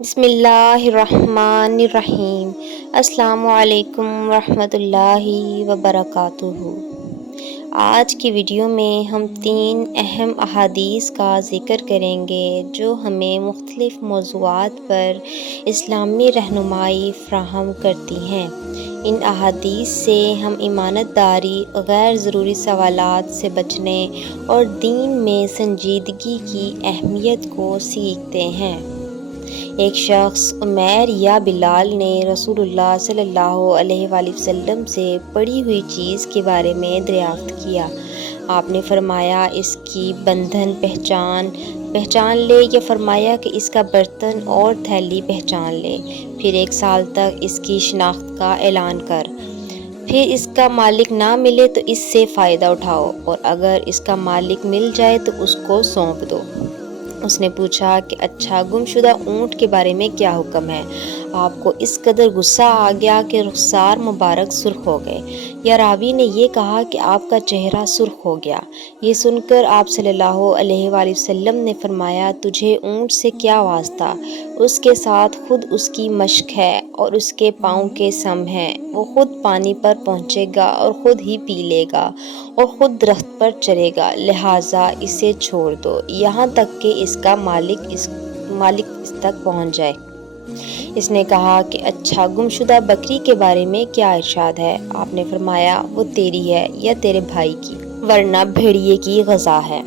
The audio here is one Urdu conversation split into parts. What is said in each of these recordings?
بسم اللہ الرحمن الرحیم۔ السلام علیکم ورحمۃ اللہ وبرکاتہ۔ آج کی ویڈیو میں ہم 3 اہم احادیث کا ذکر کریں گے جو ہمیں مختلف موضوعات پر اسلامی رہنمائی فراہم کرتی ہیں۔ ان احادیث سے ہم امانت داری، غیر ضروری سوالات سے بچنے اور دین میں سنجیدگی کی اہمیت کو سیکھتے ہیں۔ ایک شخص عمیر یا بلال نے رسول اللہ صلی اللہ علیہ وآلہ وسلم سے پڑی ہوئی چیز کے بارے میں دریافت کیا۔ آپ نے فرمایا اس کی بندھن پہچان لے، یا فرمایا کہ اس کا برتن اور تھیلی پہچان لے، پھر 1 سال تک اس کی شناخت کا اعلان کر، پھر اس کا مالک نہ ملے تو اس سے فائدہ اٹھاؤ، اور اگر اس کا مالک مل جائے تو اس کو سونپ دو۔ اس نے پوچھا کہ اچھا گمشدہ اونٹ کے بارے میں کیا حکم ہے؟ آپ کو اس قدر غصہ آ گیا کہ رخسار مبارک سرخ ہو گئے، یا راوی نے یہ کہا کہ آپ کا چہرہ سرخ ہو گیا۔ یہ سن کر آپ صلی اللہ علیہ وآلہ وسلم نے فرمایا تجھے اونٹ سے کیا واسطہ؟ اس کے ساتھ خود اس کی مشق ہے اور اس کے پاؤں کے سم ہیں، وہ خود پانی پر پہنچے گا اور خود ہی پی لے گا اور خود درخت پر چڑھے گا، لہٰذا اسے چھوڑ دو یہاں تک کہ اس کا مالک اس تک پہنچ جائے۔ اس نے کہا کہ اچھا گمشدہ بکری کے بارے میں کیا ارشاد ہے؟ آپ نے فرمایا وہ تیری ہے یا تیرے بھائی کی، ورنہ بھیڑیے کی غذا ہے۔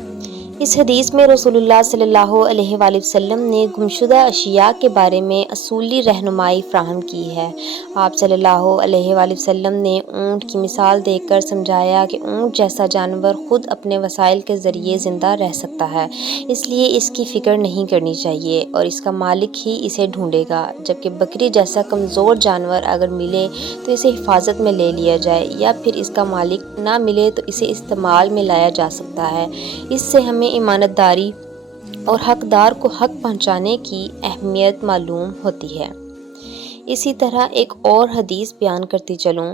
اس حدیث میں رسول اللہ صلی اللہ علیہ وآلہ وسلم نے گمشدہ اشیاء کے بارے میں اصولی رہنمائی فراہم کی ہے۔ آپ صلی اللہ علیہ وآلہ وسلم نے اونٹ کی مثال دے کر سمجھایا کہ اونٹ جیسا جانور خود اپنے وسائل کے ذریعے زندہ رہ سکتا ہے، اس لیے اس کی فکر نہیں کرنی چاہیے اور اس کا مالک ہی اسے ڈھونڈے گا، جبکہ بکری جیسا کمزور جانور اگر ملے تو اسے حفاظت میں لے لیا جائے، یا پھر اس کا مالک نہ ملے تو اسے استعمال میں لایا جا سکتا ہے۔ اس سے ہمیں امانت داری اور حقدار کو حق پہنچانے کی اہمیت معلوم ہوتی ہے۔ اسی طرح ایک اور حدیث بیان کرتی چلوں۔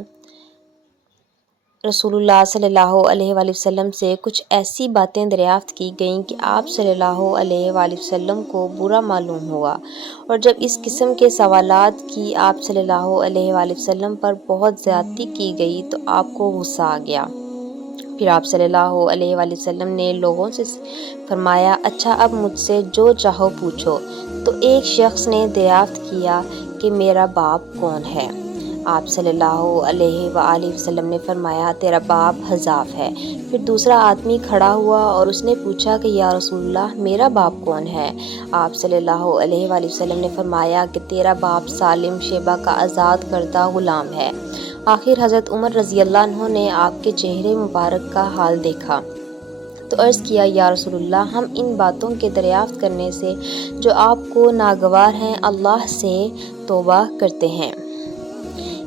رسول اللہ صلی اللہ علیہ وآلہ وسلم سے کچھ ایسی باتیں دریافت کی گئیں کہ آپ صلی اللہ علیہ وآلہ وسلم کو برا معلوم ہوا، اور جب اس قسم کے سوالات کی آپ صلی اللہ علیہ وآلہ وسلم پر بہت زیادتی کی گئی تو آپ کو غصہ آ گیا۔ پھر آپ صلی اللہ علیہ وآلہ وسلم نے لوگوں سے فرمایا اچھا اب مجھ سے جو چاہو پوچھو۔ تو ایک شخص نے دریافت کیا کہ میرا باپ کون ہے؟ آپ صلی اللہ علیہ وآلہ وسلم نے فرمایا تیرا باپ حذاف ہے۔ پھر دوسرا آدمی کھڑا ہوا اور اس نے پوچھا کہ یا رسول اللہ میرا باپ کون ہے؟ آپ صلی اللہ علیہ وآلہ وسلم نے فرمایا کہ تیرا باپ سالم شیبہ کا آزاد کردہ غلام ہے۔ آخر حضرت عمر رضی اللہ عنہ نے آپ کے چہرے مبارک کا حال دیکھا تو عرض کیا یا رسول اللہ ہم ان باتوں کے دریافت کرنے سے جو آپ کو ناگوار ہیں اللہ سے توبہ کرتے ہیں۔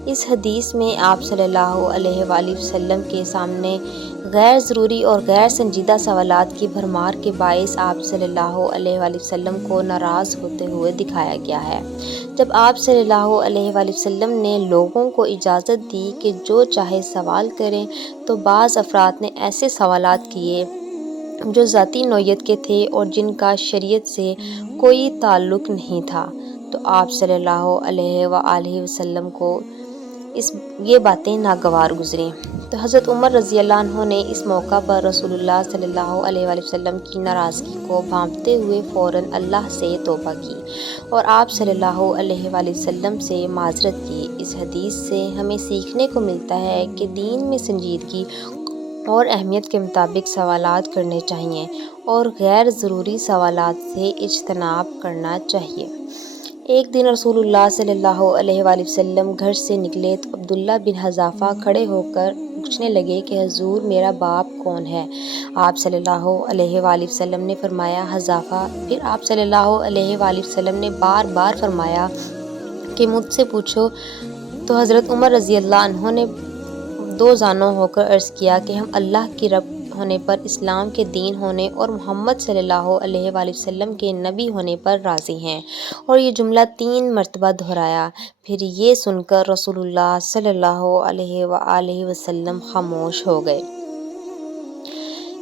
اس حدیث میں آپ صلی اللہ علیہ وآلہ وسلم کے سامنے غیر ضروری اور غیر سنجیدہ سوالات کی بھرمار کے باعث آپ صلی اللہ علیہ وآلہ وسلم کو ناراض ہوتے ہوئے دکھایا گیا ہے۔ جب آپ صلی اللہ علیہ وآلہ وسلم نے لوگوں کو اجازت دی کہ جو چاہے سوال کریں تو بعض افراد نے ایسے سوالات کیے جو ذاتی نوعیت کے تھے اور جن کا شریعت سے کوئی تعلق نہیں تھا، تو آپ صلی اللہ علیہ وآلہ وسلم کو یہ باتیں ناگوار گزریں۔ تو حضرت عمر رضی اللہ عنہ نے اس موقع پر رسول اللہ صلی اللہ علیہ وآلہ وسلم کی ناراضگی کو بھانپتے ہوئے فوراً اللہ سے توبہ کی اور آپ صلی اللہ علیہ وآلہ وسلم سے معذرت کی۔ اس حدیث سے ہمیں سیکھنے کو ملتا ہے کہ دین میں سنجیدگی اور اہمیت کے مطابق سوالات کرنے چاہیے اور غیر ضروری سوالات سے اجتناب کرنا چاہیے۔ ایک دن رسول اللہ صلی اللہ علیہ وآلہ وسلم گھر سے نکلے تو عبداللہ بن حذافہ کھڑے ہو کر پوچھنے لگے کہ حضور میرا باپ کون ہے؟ آپ صلی اللہ علیہ وآلہ وسلم نے فرمایا حذافہ۔ پھر آپ صلی اللہ علیہ وآلہ وسلم نے بار بار فرمایا کہ مجھ سے پوچھو، تو حضرت عمر رضی اللہ عنہ نے دو زانوں ہو کر عرض کیا کہ ہم اللہ کی رب ہونے پر، اسلام کے دین ہونے اور محمد صلی اللہ علیہ وآلہ وسلم کے نبی ہونے پر راضی ہیں، اور یہ جملہ 3 مرتبہ دہرایا۔ پھر یہ سن کر رسول اللہ صلی اللہ علیہ وآلہ وسلم خاموش ہو گئے۔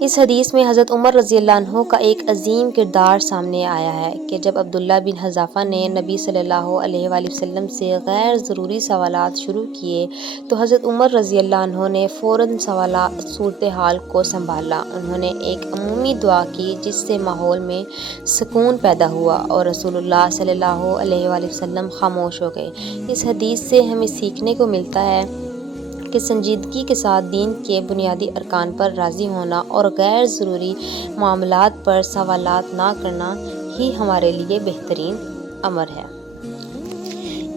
اس حدیث میں حضرت عمر رضی اللہ عنہ کا ایک عظیم کردار سامنے آیا ہے کہ جب عبداللہ بن حذافہ نے نبی صلی اللہ علیہ وآلہ وسلم سے غیر ضروری سوالات شروع کیے تو حضرت عمر رضی اللہ عنہ نے فوراً صورتحال کو سنبھالا۔ انہوں نے ایک عمومی دعا کی جس سے ماحول میں سکون پیدا ہوا اور رسول اللہ صلی اللہ علیہ وآلہ وسلم خاموش ہو گئے۔ اس حدیث سے ہمیں سیکھنے کو ملتا ہے کہ سنجیدگی کے ساتھ دین کے بنیادی ارکان پر راضی ہونا اور غیر ضروری معاملات پر سوالات نہ کرنا ہی ہمارے لیے بہترین امر ہے۔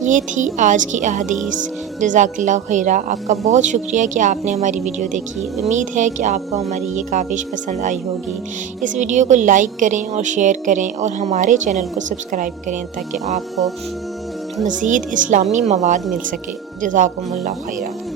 یہ تھی آج کی احادیث۔ جزاک اللہ خیرہ۔ آپ کا بہت شکریہ کہ آپ نے ہماری ویڈیو دیکھی۔ امید ہے کہ آپ کو ہماری یہ کاوش پسند آئی ہوگی۔ اس ویڈیو کو لائک کریں اور شیئر کریں اور ہمارے چینل کو سبسکرائب کریں تاکہ آپ کو مزید اسلامی مواد مل سکے۔ جزاکم اللہ خیرہ۔